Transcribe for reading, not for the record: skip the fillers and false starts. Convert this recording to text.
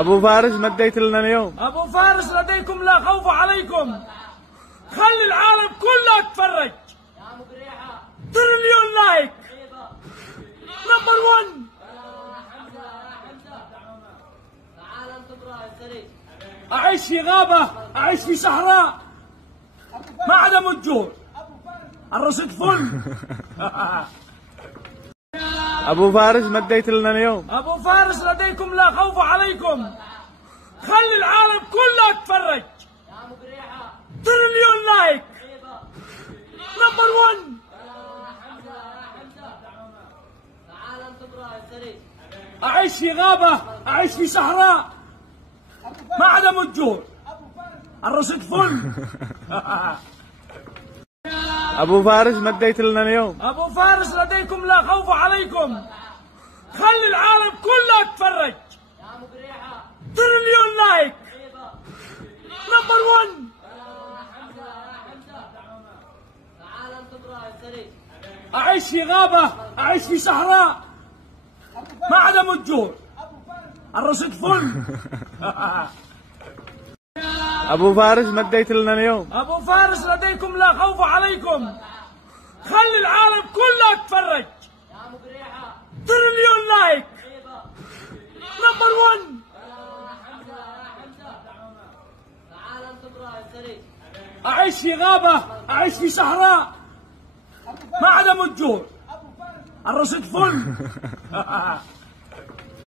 ابو فارس مديت لنا اليوم. ابو فارس لديكم لا خوف عليكم. خلي العالم كله يتفرج. تريليون لايك. نمبر 1. اعيش في غابة، اعيش في صحراء، ما عدم الجوع، الرصيد فل. ابو فارس مديت لنا اليوم. ابو فارس لديكم لا خوف عليكم. خلي العالم كله يتفرج. تريليون لايك. نمبر 1. اعيش في غابة، اعيش في صحراء، ما عدم الجوع، الرصيد فل. ابو فارس مديت لنا اليوم. ابو فارس لديكم لا خوف عليكم. خلي العالم كله يتفرج. تريليون لايك. نمبر 1. اعيش في غابة، اعيش في صحراء، ما عدم الجوع، الرصيد فل. ابو فارس مديت لنا اليوم. ابو فارس لديكم لا خوف عليكم. خلي العالم كله يتفرج. تريليون لايك. نمبر 1. اعيش في غابة، اعيش في صحراء، ما عدم الجوع، الرصيد فل.